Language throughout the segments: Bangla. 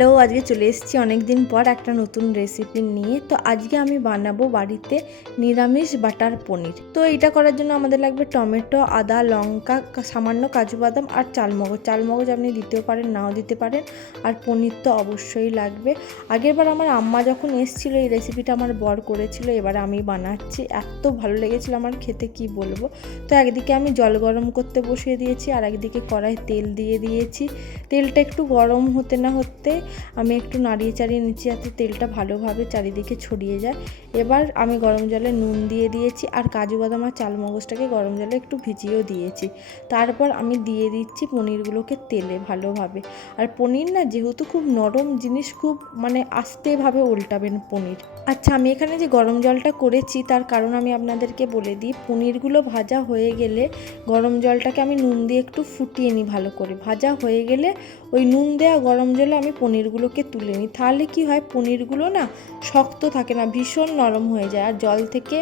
halo আজকে চলে এসেছি অনেক দিন পর একটা নতুন রেসিপি নিয়ে। তো আজকে আমি বানাবো বাড়িতে নিরামিষ বাটার পনির। তো এটা করার জন্য আমাদের লাগবে টমেটো, আদা, লঙ্কা সামান্য কাজু বাদাম আর চালমগজ। চালমগজ আপনি দিতেও পারেন, নাও দিতে পারেন। আর পনির তো অবশ্যই লাগবে। আগেরবার আমার আম্মা যখন এসেছিল, এই রেসিপিটা আমার বর করেছিল, এবার আমি বানাচ্ছি। এত ভালো লেগেছিল আমার খেতে, কি বলব? তো একদিকে আমি জল গরম করতে বসিয়ে দিয়েছি, আর একদিকে কড়াই তেল দিয়ে দিয়েছি। তেলটা একটু গরম হতে না হতে আমি একটু নাড়িয়ে চাড়িয়ে নিচ্ছি যাতে তেলটা ভালোভাবে চারিদিকে ছড়িয়ে যায়। এবার আমি গরম জলে নুন দিয়ে দিয়েছি আর কাজু বাদাম আর চালমগজটাকে গরম জলে একটু ভিজিয়েও দিয়েছি। তারপর আমি দিয়ে দিচ্ছি পনিরগুলোকে তেলে ভালোভাবে। আর পনির না যেহেতু খুব নরম জিনিস, খুব মানে আস্তেভাবে উল্টাবেন পনির। আচ্ছা আমি এখানে যে গরম জলটা করেছি তার কারণ আমি আপনাদেরকে বলে দিই, পনিরগুলো ভাজা হয়ে গেলে গরম জলটাকে আমি নুন দিয়ে একটু ফুটিয়ে নিই ভালো করে। ভাজা হয়ে গেলে ওই নুন দেওয়া গরম জলে আমি পনিরগুলোকে তুলে নিই। তাহলে কি হয়? পনিরগুলো না শক্ত থাকে না, ভীষণ নরম হয়ে যায়। আর জল থেকে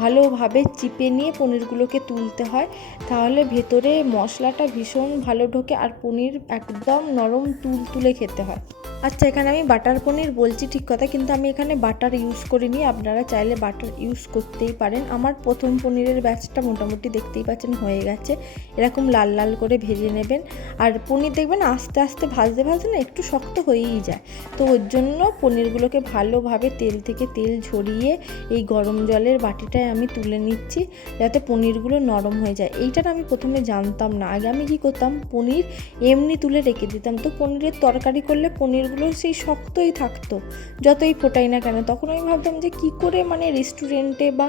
ভালোভাবে চিপে নিয়ে পনিরগুলোকে তুলতে হয়। তাহলে ভেতরে মশলাটা ভীষণ ভালো ঢোকে আর পনির একদম নরম তুল তুলে খেতে হয়। আচ্ছা এখানে আমি বাটার পনির বলছি ঠিক কথা, কিন্তু আমি এখানে বাটার ইউজ করিনি। আপনারা চাইলে বাটার ইউজ করতেই পারেন। আমার প্রথম পনিরের ব্যাচটা মোটামুটি দেখতেই পাচ্ছেন হয়ে গেছে। এরকম লাল লাল করে ভেজে নেবেন। আর পনির দেখবেন আস্তে আস্তে ভাজতে ভাজতে না একটু শক্ত হয়েই যায়। তো ওর জন্য পনিরগুলোকে ভালোভাবে তেল থেকে তেল ঝরিয়ে এই গরম জলের বাটিটায় আমি তুলে নিচ্ছি যাতে পনিরগুলো নরম হয়ে যায়। এইটার আমি প্রথমে জানতাম না। আগে আমি কী করতাম? পনির এমনি তুলে রেখে দিতাম। তো পনিরের তরকারি করলে পনিরগুলো সেই শক্তই থাকতো। যতই ফোটাই না কেন, তখন আমি ভাবতাম যে কী করে মানে রেস্টুরেন্টে বা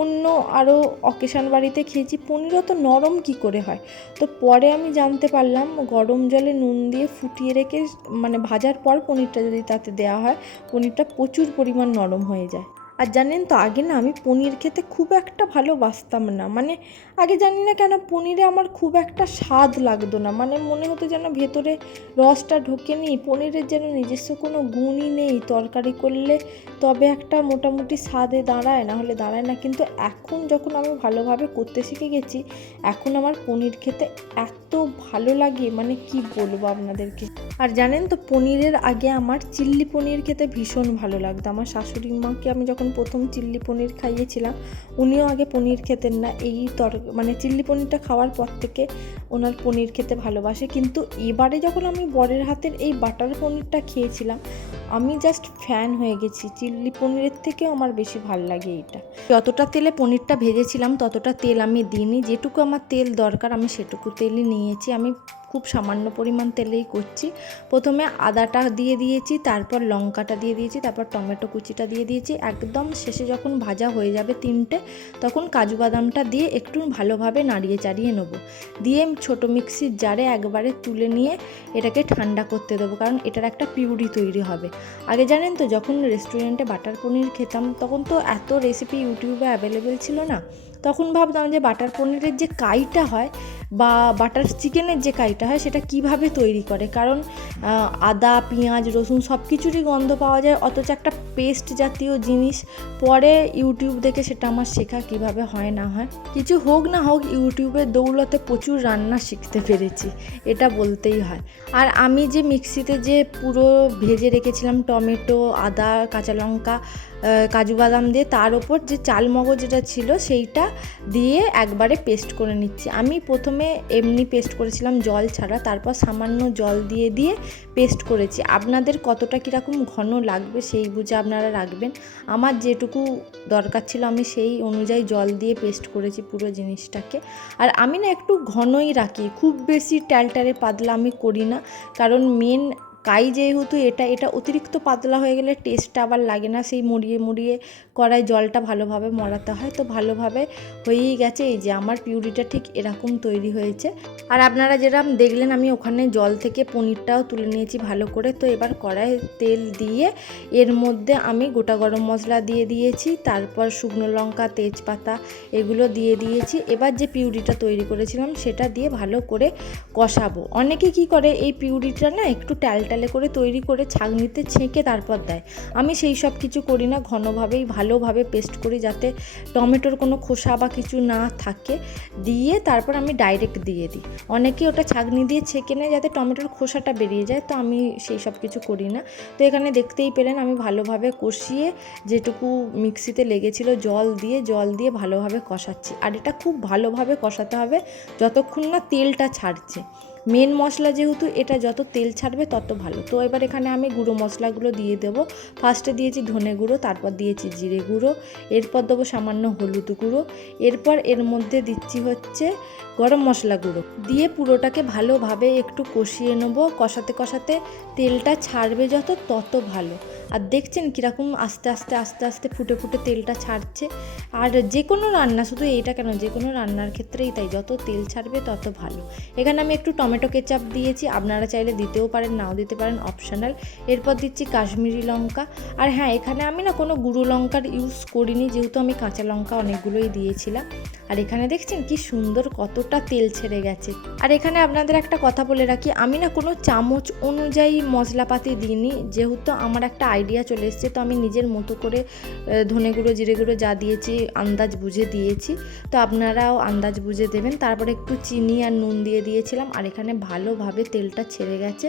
অন্য আরও অকেশান বাড়িতে খেয়েছি। পনির অত নরম কি করে হয়? তো পরে আমি জানতে পারলাম, গরম জলে নুন দিয়ে ফুটিয়ে রেখে মানে ভাজার পর পনিরটা যদি তাতে দেওয়া হয়, পনিরটা প্রচুর পরিমাণ নরম হয়ে যায়। আর জানেন তো, আগে না আমি পনির খেতে খুব একটা ভালোবাসতাম না। মানে আগে জানি না কেন পনিরে আমার খুব একটা স্বাদ লাগতো না। মানে মনে হতো যেন ভেতরে রসটা ঢোকেনি পনিরের যেন নিজস্ব কোনো গুণই নেই। তরকারি করলে তবে একটা মোটামুটি স্বাদে দাঁড়ায়, না হলে দাঁড়ায় না। কিন্তু এখন যখন আমি ভালোভাবে করতে শিখে গেছি, এখন আমার পনির খেতে এত ভালো লাগে। মানে কি বলব আপনাদেরকে? আর জানেন তো, পনিরের আগে আমার চিল্লি পনির খেতে ভীষণ ভালো লাগতো। আমার শাশুড়ি মাকে আমি যখন প্রথম চিল্লি পনির খাইয়েছিলাম, উনিও আগে পনির খেতেন না। এই তর মানে চিল্লি পনিরটা খাওয়ার পর থেকে ওনার পনির খেতে ভালোবাসে। কিন্তু এবারে যখন আমি বরের হাতের এই বাটার পনিরটা খেয়েছিলাম আমি জাস্ট ফ্যান হয়ে গেছি। চিল্লি পনিরের থেকেও আমার বেশি ভালো লাগে এটা যতটা তেলে পনিরটা ভেজেছিলাম, ততটা তেল আমি দিইনি। যেটুকু আমার তেল দরকার, আমি সেটুকু তেলই নিয়েছি। আমি খুব সামান্য পরিমাণ তেলেই করছি। প্রথমে আদাটা দিয়ে দিয়েছি, তারপর লঙ্কাটা দিয়ে দিয়েছি, তারপর টমেটো কুচিটা দিয়ে দিয়েছি। একদম শেষে যখন ভাজা হয়ে যাবে তিনটে, তখন কাজু বাদামটা দিয়ে একটু ভালোভাবে নাড়িয়ে চাড়িয়ে নেব। দিয়ে ছোটো মিক্সির জারে একবারে তুলে নিয়ে এটাকে ঠান্ডা করতে দেবো, কারণ এটার একটা পিউরি তৈরি হবে। আগে জানেন তো, যখন রেস্টুরেন্টে বাটার পনির খেতাম, তখন তো এত রেসিপি ইউটিউবে অ্যাভেলেবেল ছিল না। তখন ভাবতাম যে বাটার পনিরের যে কাইটা হয় বা বাটার চিকেনের যে কাইটা হয় সেটা কীভাবে তৈরি করে? কারণ আদা, পেঁয়াজ, রসুন সব কিছুরই গন্ধ পাওয়া যায়। অথচ একটা পেস্ট জাতীয় জিনিস পরে ইউটিউব দেখে সেটা আমার শেখা কীভাবে হয় না হয়। কিছু হোক না হোক, ইউটিউবের দৌলতে প্রচুর রান্না শিখতে পেরেছি, এটা বলতেই হয়। আর আমি যে মিক্সিতে যে পুরো ভেজে রেখেছিলাম টমেটো, আদা, কাঁচা লঙ্কা কাজু বাদাম দিয়ে, তার ওপর যে চাল মগজটা ছিল সেইটা দিয়ে একবারে পেস্ট করে নিচ্ছি। আমি প্রথমে এমনি পেস্ট করেছিলাম জল ছাড়া, তারপর সামান্য জল দিয়ে দিয়ে পেস্ট করেছি। আপনাদের কতটা কীরকম ঘন লাগবে সেই বুঝে আপনারা রাখবেন। আমার যেটুকু দরকার ছিল আমি সেই অনুযায়ী জল দিয়ে পেস্ট করেছি পুরো জিনিসটাকে। আর আমি না একটু ঘনই রাখি, খুব বেশি ট্যালটারে পাতলা আমি করি না। কারণ মেন কাই যেহেতু এটা এটা অতিরিক্ত পাতলা হয়ে গেলে টেস্টটা আবার লাগে না। সেই মুড়িয়ে মুড়িয়ে কড়াই জলটা ভালোভাবে মরাতে হয়। তো ভালোভাবে হয়েই গেছে। এই যে আমার পিউরিটা ঠিক এরকম তৈরি হয়েছে। আর আপনারা যেরকম দেখলেন, আমি ওখানে জল থেকে পনিরটাও তুলে নিয়েছি ভালো করে। তো এবার কড়াই তেল দিয়ে এর মধ্যে আমি গোটা গরম মশলা দিয়ে দিয়েছি। তারপর শুকনো লঙ্কা, তেজপাতা এগুলো দিয়ে দিয়েছি। এবার যে পিউরিটা তৈরি করেছিলাম, সেটা দিয়ে ভালো করে কষাবো। অনেকে কি করে, এই পিউরিটা না একটু ট্যালটালে লেলে করে তৈরি করে ছাঁকনিতে ছেঁকে তারপর দেয়। আমি সেই সব কিছু করি না, ঘনভাবেই ভালোভাবে পেস্ট করি যাতে টমেটোর কোনো খোসা বা কিছু না থাকে। দিয়ে তারপর আমি ডাইরেক্ট দিয়ে দিই। অনেকে ওটা ছাঁকনি দিয়ে ছেঁকে নেয় যাতে টমেটোর খোসাটা বেরিয়ে যায়, তো আমি সেই সব কিছু করি না। তো এখানে দেখতেই পেলেন আমি ভালোভাবে কষিয়ে যেটুকু মিক্সিতে লেগেছিল জল দিয়ে জল দিয়ে ভালোভাবে কষাচ্ছি। আর এটা খুব ভালোভাবে কষাতে হবে যতক্ষণ না তেলটা ছাড়ছে। মেন মশলা যেহেতু এটা যত তেল ছাড়বে তত ভালো। তো এবার এখানে আমি গুঁড়ো মশলাগুলো দিয়ে দেব। ফার্স্টে দিয়েছি ধনে গুঁড়ো, তারপর দিয়েছি জিরে গুঁড়ো, এরপর দেবো সামান্য হলুদ গুঁড়ো, এরপর এর মধ্যে দিচ্ছি হচ্ছে গরম মশলা গুঁড়ো। দিয়ে পুরোটাকে ভালোভাবে একটু কষিয়ে নেব। কষাতে কষাতে তেলটা ছাড়বে যত, তত ভালো। আর দেখছেন কীরকম আস্তে আস্তে আস্তে আস্তে ফুটে ফুটে তেলটা ছাড়ছে। আর যে কোনো রান্না, শুধু এইটা কেন যে কোনো রান্নার ক্ষেত্রেই তাই, যত তেল ছাড়বে তত ভালো। এখানে আমি একটু টমেটো কেচাপ দিয়েছি, আপনারা চাইলে দিতেও পারেন, নাও দিতে পারেন অপশনাল এরপর দিচ্ছি কাশ্মীরি লঙ্কা। আর হ্যাঁ এখানে আমি না কোনো গুঁড়ো লঙ্কার ইউজ করিনি, যেহেতু আমি কাঁচা লঙ্কা অনেকগুলোই দিয়েছিলাম। আর এখানে দেখছেন কি সুন্দর কতটা তেল ছেড়ে গেছে। আর এখানে আপনাদের একটা কথা বলে রাখি, আমি না কোনো চামচ অনুযায়ী মশলাপাতি দিইনি, যেহেতু আমার একটা আইডিয়া চলে এসছে, তো আমি নিজের মতো করে ধনে গুঁড়ো, জিরে গুঁড়ো যা দিয়েছি, আন্দাজ বুঝে দিয়েছি। তো আপনারাও আন্দাজ বুঝে দেবেন। তারপরে একটু চিনি আর নুন দিয়ে দিয়েছিলাম, আর এখানে ভালোভাবে তেলটা ছেড়ে গেছে।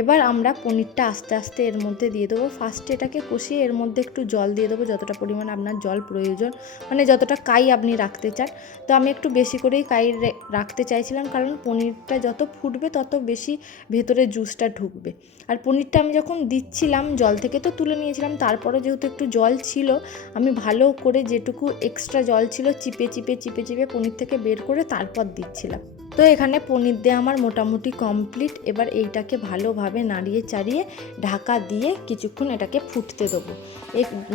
এবার আমরা পনিরটা আস্তে আস্তে এর মধ্যে দিয়ে দেবো। ফার্স্টে এটাকে কষিয়ে এর মধ্যে একটু জল দিয়ে দেবো, যতটা পরিমাণ আপনার জল প্রয়োজন মানে যতটা কাই আপনি রাখতে চান। তো আমি একটু বেশি করেই কাই রাখতে চাইছিলাম কারণ পনিরটা যত ফুটবে তত বেশি ভেতরে জুসটা ঢুকবে। আর পনিরটা আমি যখন দিচ্ছিলাম জল থেকে তো তুলে নিয়েছিলাম, তারপরে যেহেতু একটু জল ছিল, আমি ভালো করে যেটুকু এক্সট্রা জল ছিল চিপে চিপে চিপে চিপে পনির থেকে বের করে তারপর দিচ্ছিলাম। তো এখানে পনির দিয়ে আমার মোটামুটি কমপ্লিট এবার এইটাকে ভালোভাবে নাড়িয়ে চাড়িয়ে ঢাকা দিয়ে কিছুক্ষণ এটাকে ফুটতে দেবো।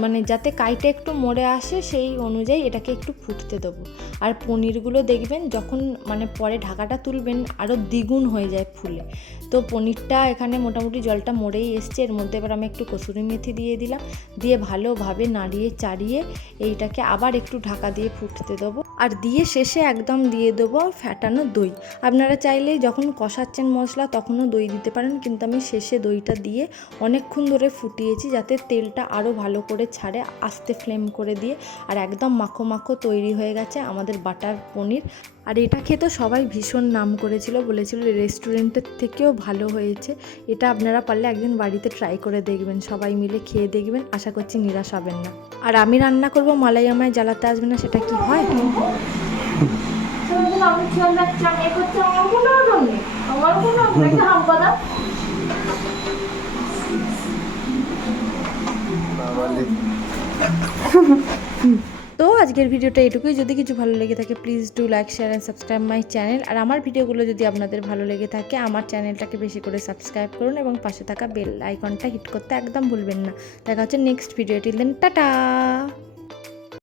মানে যাতে কাইটা একটু মরে আসে সেই অনুযায়ী এটাকে একটু ফুটতে দেবো। আর পনিরগুলো দেখবেন যখন মানে পরে ঢাকাটা তুলবেন আরও দ্বিগুণ হয়ে যায় ফুলে। তো পনিরটা এখানে মোটামুটি জলটা মরেই এসছে। এর মধ্যে এবার আমি একটু কসুরি মেথি দিয়ে দিলাম। দিয়ে ভালোভাবে নাড়িয়ে চাড়িয়ে এইটাকে আবার একটু ঢাকা দিয়ে ফুটতে দেবো। আর দিয়ে শেষে একদম দিয়ে দেবো ফ্যাটানো দই। আপনারা চাইলে যখন কষাচ্ছেন মশলা তখনও দই দিতে পারেন, কিন্তু আমি শেষে দইটা দিয়ে অনেকক্ষণ ধরে ফুটিয়েছি যাতে তেলটা আরও ভালো করে ছাড়ে, আস্তে ফ্লেম করে দিয়ে। আর একদম মাখো মাখো তৈরি হয়ে গেছে আমাদের বাটার পনির। আর এটা খেতে সবাই ভীষণ নাম করেছিল, বলেছিল রেস্টুরেন্টের থেকেও ভালো হয়েছে। এটা আপনারা পারলে একদিন বাড়িতে ট্রাই করে দেখবেন, সবাই মিলে খেয়ে দেখবেন। আশা করছি নিরাশ হবেন না। আর আমি রান্না করব মালাই আমায় জ্বালাতে আসবে না সেটা কি হয়? আমি তো আজকের ভিডিওটা এটুকুই। যদি কিছু ভালো লেগে থাকে please do like share and subscribe my channel আর আমার ভিডিওগুলো যদি আপনাদের ভালো লেগে থাকে, আমার চ্যানেলটাকে বেশি করে সাবস্ক্রাইব করুন এবং পাশে থাকা বেল আইকনটা হিট করতে একদম ভুলবেন না। দেখা হচ্ছে next video till then tata